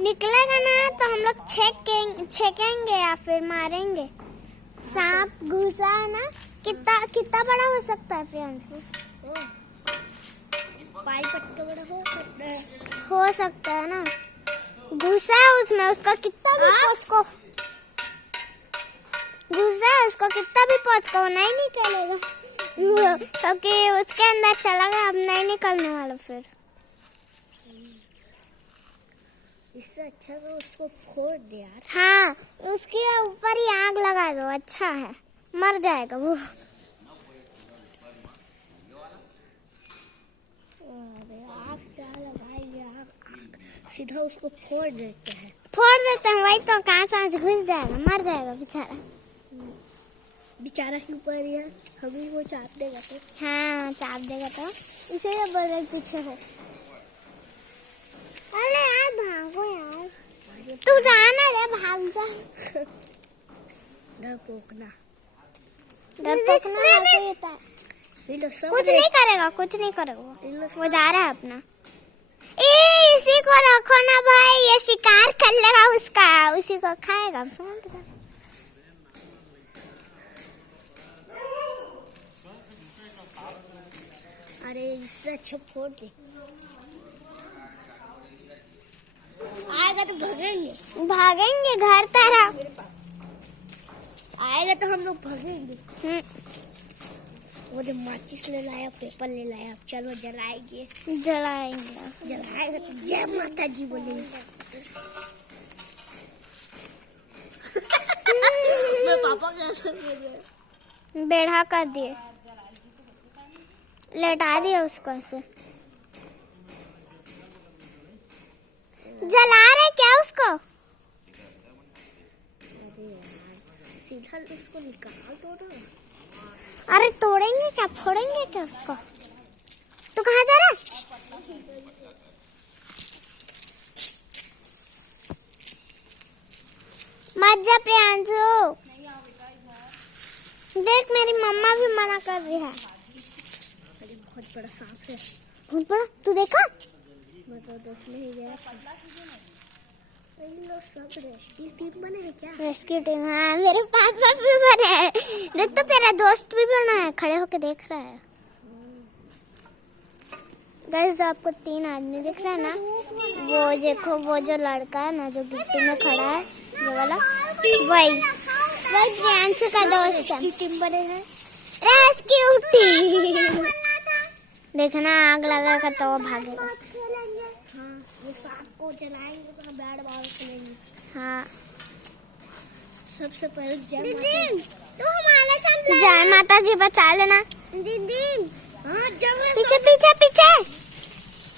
निकलेगा ना तो हम लोग छेकेंगे या फिर मारेंगे। सांप घुसा है ना, कितना कितना बड़ा हो सकता है प्रियांशु? पाई पट्टा बड़ा हो सकता है ना। घुसा है उसमें, उसका कितना भी पोंछ को घुसा है, उसको कितना भी पोंछ को नहीं निकलेगा क्योंकि उसके अंदर चला गया, अब नहीं निकलने वाला फिर। इससे अच्छा तो उसको फोड़ दे यार। हाँ, उसके ऊपर ही आग लगा दो, अच्छा है, मर जाएगा वो। आग क्या लगाएंगे, आग सीधा उसको फोड़ देते हैं। वही तो, कांच वांच घुस जाएगा, मर जाएगा बेचारा। बेचारा के ऊपर है, हमें वो चाप देगा तो। हाँ, चाप देगा तो, इसीलिए बोल रहे पीछे हो। अरे यार भागो यार, तू जाना रे, भाग जा। डरपोकना कुछ नहीं करेगा, कुछ नहीं करेगा, वो जा रहा है अपना। इसी को रखो ना भाई, ये शिकार कर लेगा उसका, उसी को खाएगा। अरे इससे अच्छा फोड़ दे, आएगा तो भागेंगे घर तरफ, आएगा तो हम लोग भागेंगे। वो जो माचिस ले लाया, पेपर ले लाया, चलो जलाएंगे। जलाएगा तो जय माता जी बोलेंगे। मैं पापा कैसे बोले, बेढ़ा कर दिए, लेटा दिया उसको ऐसे। जला रहे क्या उसको? सीधा उसको निकाल दो ना। अरे तोड़ेंगे क्या, फोड़ेंगे क्या उसको? तू कहाँ जा रहा है? मत जा प्रियांशु, देख मेरी मम्मा भी मना कर रही है। अरे बहुत बड़ा सांप है, बहुत बड़ा, तू देखा? मैं तो देख नहीं गया। लोग सब रेस्क्यू टीम बने हैं क्या? रेस्क्यू टीम, हाँ मेरे पापा भी बने हैं। देख तो तेरा दोस्त भी बना है, खड़े होके देख रहा है। गाइस, जो आपको 3 आदमी दिख रहा है ना, वो देखो, वो जो लड़का है ना जो गिट्टी में खड़ा है, वो वाला, वही प्रियांशु का दोस्त है। टीम बने हैं, रेस्क्यू टीम। देखना, आग लगाकर तो वो भागेगा। हाँ, वो सांप को जलाएंगे तो हम बैट बॉल खेलेंगे। हाँ, सबसे पहले जय माता जी बचा लेना दीदी। हाँ, पीछे पीछे पीछे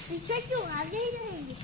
पीछे क्यों, आगे ही रहेंगे।